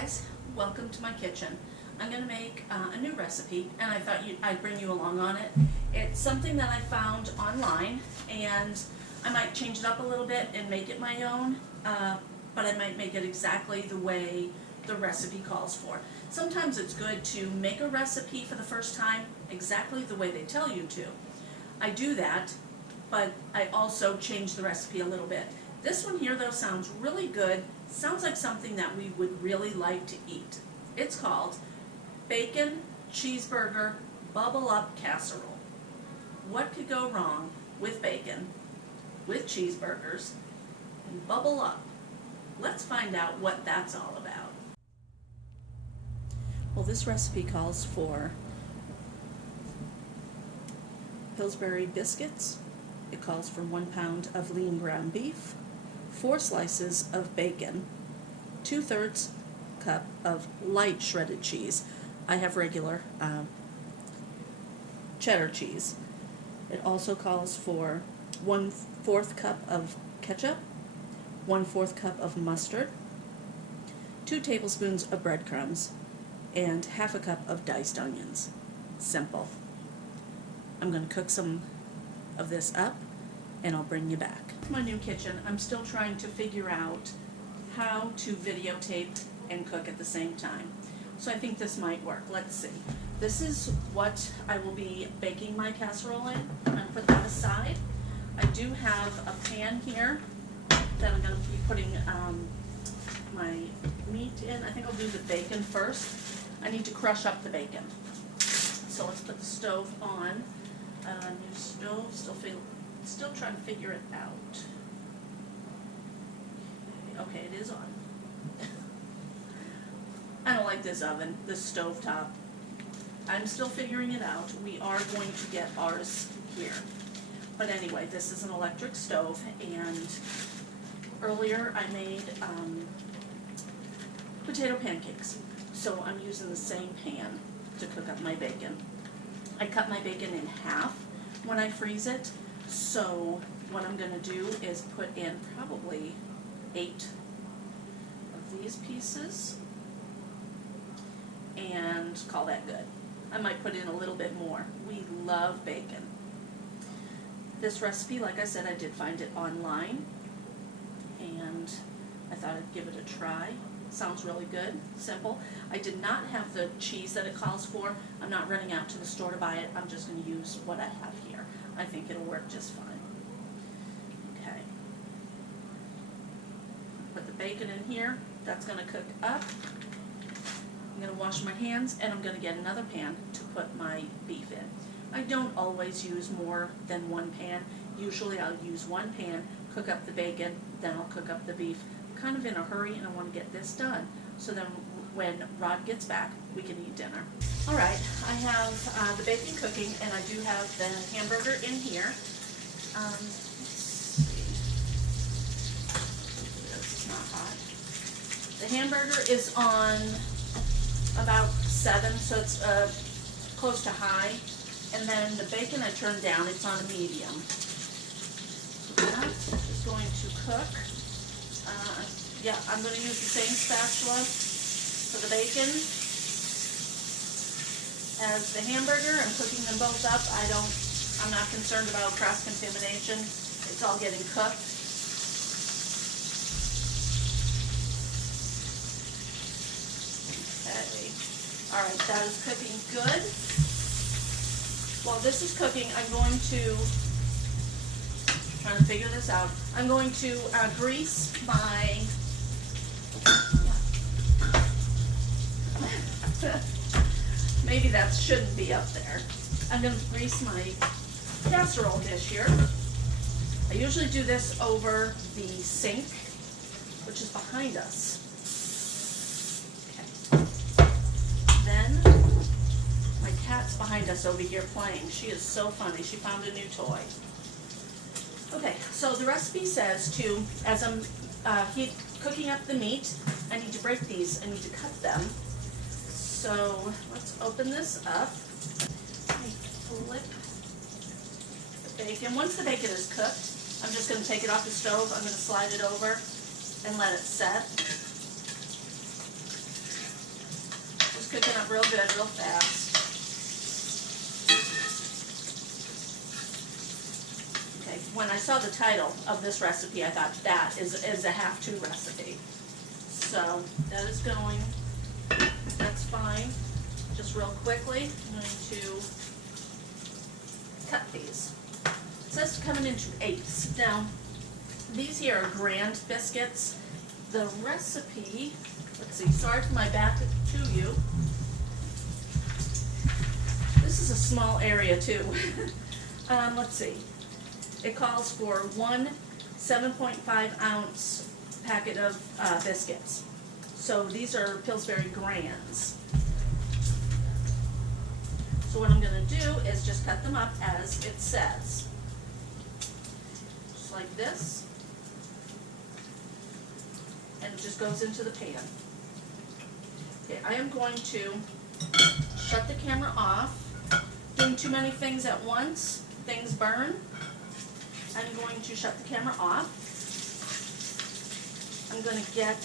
guys, welcome to my kitchen. I'm going to make a new recipe, and I thought I'd bring you along on it. It's something that I found online, and I might change it up a little bit and make it my own, but I might make it exactly the way the recipe calls for. Sometimes it's good to make a recipe for the first time exactly the way they tell you to. I do that, but I also change the recipe a little bit. This one here though sounds really good. Sounds like something that we would really like to eat. It's called Bacon Cheeseburger Bubble Up Casserole. What could go wrong with bacon, with cheeseburgers, and bubble up? Let's find out what that's all about. Well, this recipe calls for Pillsbury biscuits. It calls for 1 pound of lean ground beef, 4 slices of bacon, 2/3 cup of light shredded cheese. I have regular cheddar cheese. It also calls for 1/4 cup of ketchup, 1/4 cup of mustard, 2 tablespoons of breadcrumbs, and 1/2 cup of diced onions. Simple. I'm going to cook some of this up, and I'll bring you back. My new kitchen, I'm still trying to figure out how to videotape and cook at the same time. So I think this might work. Let's see. This is what I will be baking my casserole in. I'm going to put that aside. I do have a pan here that I'm going to be putting my meat in. I think I'll do the bacon first. I need to crush up the bacon. So let's put the stove on. New stove, still trying to figure it out. Okay, it is on. I don't like this oven, this stove top. I'm still figuring it out. We are going to get ours here. But anyway, this is an electric stove, and earlier I made potato pancakes. So I'm using the same pan to cook up my bacon. I cut my bacon in half when I freeze it, so what I'm going to do is put in probably 8 of these pieces and call that good. I might put in a little bit more. We love bacon. This recipe, like I said, I did find it online, and I thought I'd give it a try. Sounds really good, simple. I did not have the cheese that it calls for. I'm not running out to the store to buy it. I'm just going to use what I have here. I think it'll work just fine. Okay. Put the bacon in here. That's going to cook up. I'm going to wash my hands, and I'm going to get another pan to put my beef in. I don't always use more than one pan. Usually I'll use one pan, cook up the bacon, then I'll cook up the beef. Kind of in a hurry, and I want to get this done so then when Rod gets back we can eat dinner. Alright, I have the bacon cooking, and I do have the hamburger in here. Let's see. This is not hot. The hamburger is on about 7, so it's close to high, and then the bacon I turned down, it's on a medium. So that is going to cook. Yeah, I'm going to use the same spatula for the bacon as the hamburger. I'm cooking them both up. I'm not concerned about cross-contamination. It's all getting cooked. Okay. Alright, that is cooking good. While this is cooking, I'm going to trying to figure this out. I'm going to grease my maybe that shouldn't be up there. I'm going to grease my casserole dish here. I usually do this over the sink, which is behind us. Okay. Then my cat's behind us over here playing. She is so funny. She found a new toy. Okay, so the recipe says to, as I'm cooking up the meat, I need to break these. I need to cut them. So let's open this up. I flip the bacon. Once the bacon is cooked, I'm just going to take it off the stove. I'm going to slide it over and let it set. It's cooking up real good, real fast. Okay, when I saw the title of this recipe, I thought that is a have-to recipe. So that is going, that's fine. Just real quickly, I'm going to cut these. It says coming into eighths. Now, these here are Grand Biscuits. The recipe, let's see, sorry for my back to you. This is a small area too. Let's see. It calls for one 7.5 ounce packet of biscuits. So these are Pillsbury Grands. So what I'm going to do is just cut them up as it says. Just like this. And it just goes into the pan. Okay, I am going to shut the camera off. Doing too many things at once, things burn. I'm going to shut the camera off. I'm going to get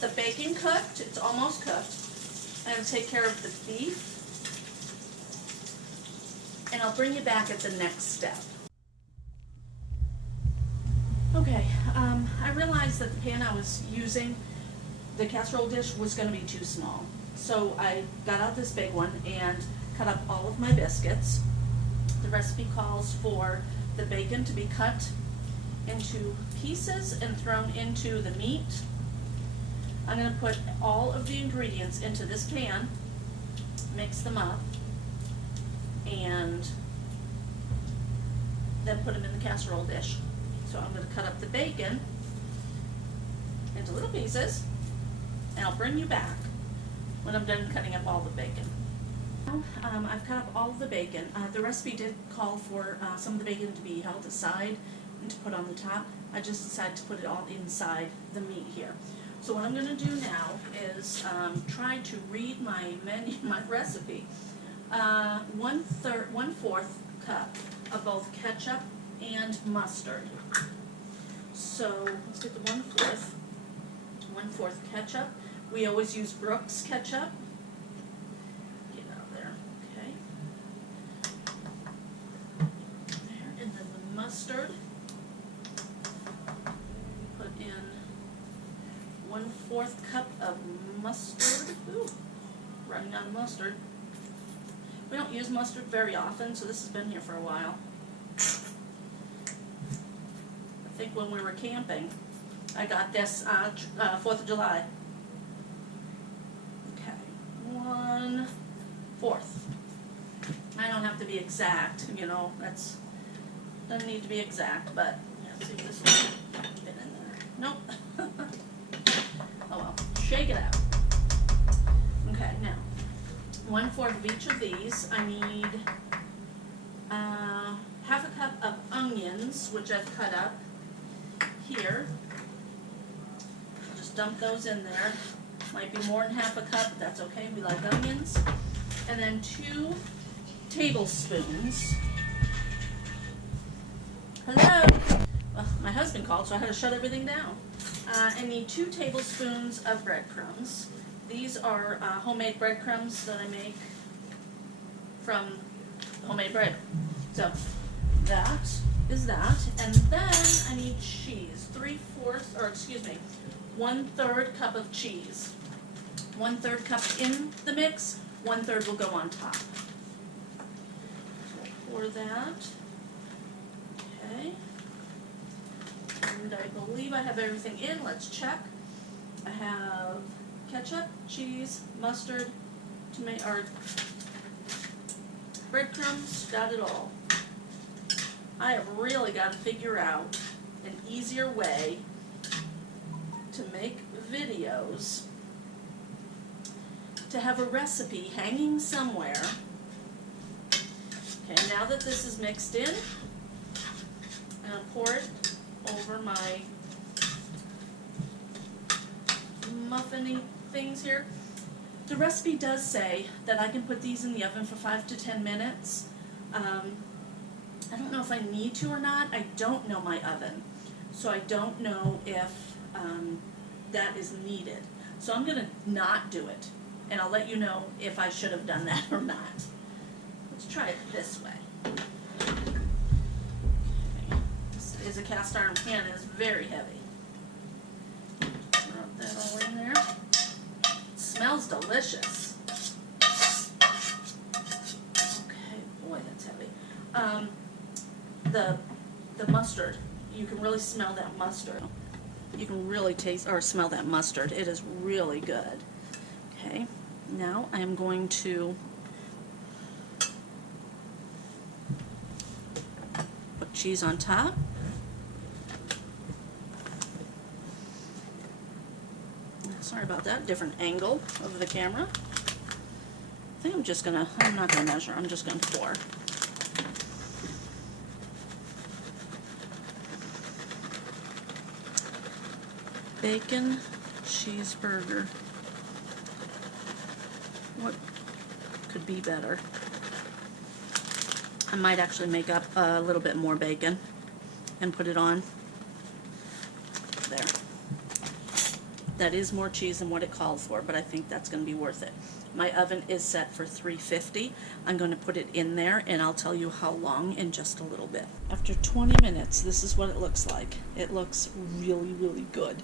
the bacon cooked. It's almost cooked. I'm going to take care of the beef. And I'll bring you back at the next step. Okay, I realized that the pan I was using, the casserole dish, was going to be too small. So I got out this big one and cut up all of my biscuits. The recipe calls for the bacon to be cut into pieces and thrown into the meat. I'm going to put all of the ingredients into this pan, mix them up, and then put them in the casserole dish. So I'm going to cut up the bacon into little pieces, and I'll bring you back when I'm done cutting up all the bacon. I've cut up all of the bacon. The recipe did call for some of the bacon to be held aside and to put on the top. I just decided to put it all inside the meat here. So what I'm going to do now is try to read my menu, my recipe. 1/4 cup of both ketchup and mustard. So let's get the 1/4 ketchup. We always use Brooks ketchup. Get out of there, okay. There, and then the mustard. Put in 1/4 cup of mustard. Ooh, running out of mustard. We don't use mustard very often, so this has been here for a while. I think when we were camping, I got this 4th of July. Okay, 1/4. I don't have to be exact, you know, that's, doesn't need to be exact, but let's see if this one's been in there. Nope. Oh well, shake it out. Okay, now, 1/4 of each of these. I need 1/2 cup of onions, which I've cut up here. Just dump those in there. Might be more than 1/2 cup, but that's okay. We like onions. And then 2 tablespoons. Hello? Well, my husband called, so I had to shut everything down. I need 2 tablespoons of breadcrumbs. These are homemade breadcrumbs that I make from homemade bread. So that is that. And then I need cheese. 1/3 cup of cheese. 1/3 cup in the mix, 1/3 will go on top. So pour that. Okay. And I believe I have everything in. Let's check. I have ketchup, cheese, mustard, tomato, or breadcrumbs, got it all. I have really got to figure out an easier way to make videos, to have a recipe hanging somewhere. Okay, now that this is mixed in, I'm going to pour it over my muffin-y things here. The recipe does say that I can put these in the oven for 5 to 10 minutes. I don't know if I need to or not. I don't know my oven, so I don't know if that is needed. So I'm going to not do it and I'll let you know if I should have done that or not. Let's try it this way. Okay. This is a cast iron pan, and it's very heavy. Rub that all in there. It smells delicious. Okay, boy, that's heavy. The mustard, you can really smell that mustard. You can really taste or smell that mustard. It is really good. Okay, now I am going to put cheese on top. Sorry about that, different angle of the camera. I think I'm not gonna measure, I'm just gonna pour. Bacon cheeseburger. What could be better? I might actually make up a little bit more bacon and put it on. There. That is more cheese than what it called for, but I think that's going to be worth it. My oven is set for 350. I'm going to put it in there, and I'll tell you how long in just a little bit. After 20 minutes, this is what it looks like. It looks really, really good.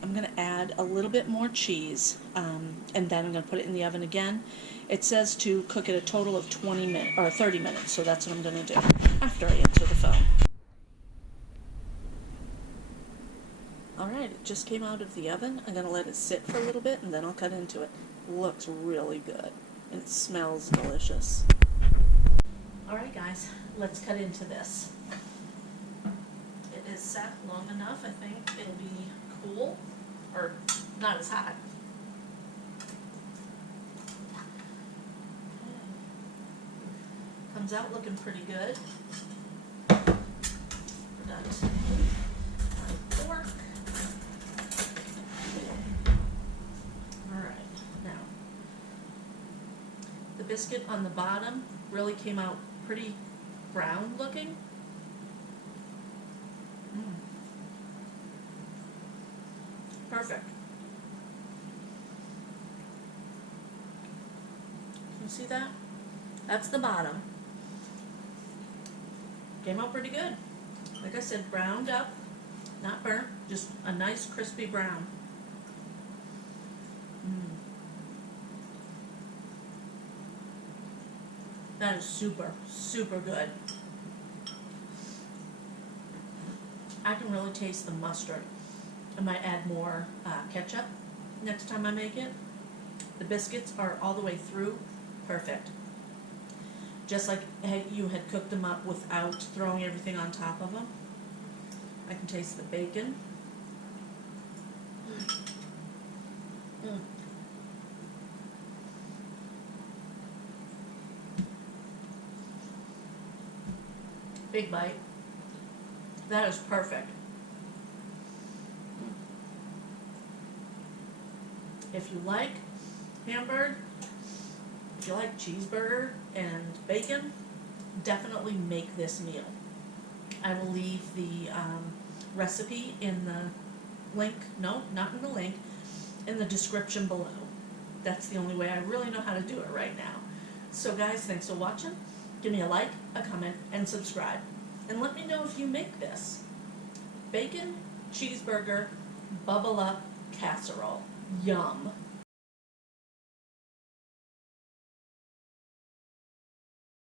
I'm going to add a little bit more cheese, and then I'm going to put it in the oven again. It says to cook it a total of 20 minutes or 30 minutes, so that's what I'm going to do after I answer the phone. Alright, it just came out of the oven. I'm going to let it sit for a little bit, and then I'll cut into it. Looks really good, and it smells delicious. Alright guys, let's cut into this. It is set long enough, I think it'll be cool, or not as hot. Okay. Comes out looking pretty good. Forgot my fork. Alright, now, the biscuit on the bottom really came out pretty brown looking. Perfect. Can you see that? That's the bottom. Came out pretty good. Like I said, browned up, not burnt, just a nice crispy brown. That is super, super good. I can really taste the mustard. I might add more ketchup next time I make it. The biscuits are all the way through perfect. Just like you had cooked them up without throwing everything on top of them. I can taste the bacon. Big bite. That is perfect. If you like hamburger, if you like cheeseburger and bacon, definitely make this meal. I will leave the recipe in the link, no, not in the link, in the description below. That's the only way I really know how to do it right now. So guys, thanks for watching. Give me a like, a comment, and subscribe. And let me know if you make this. Bacon, cheeseburger, bubble up casserole. Yum.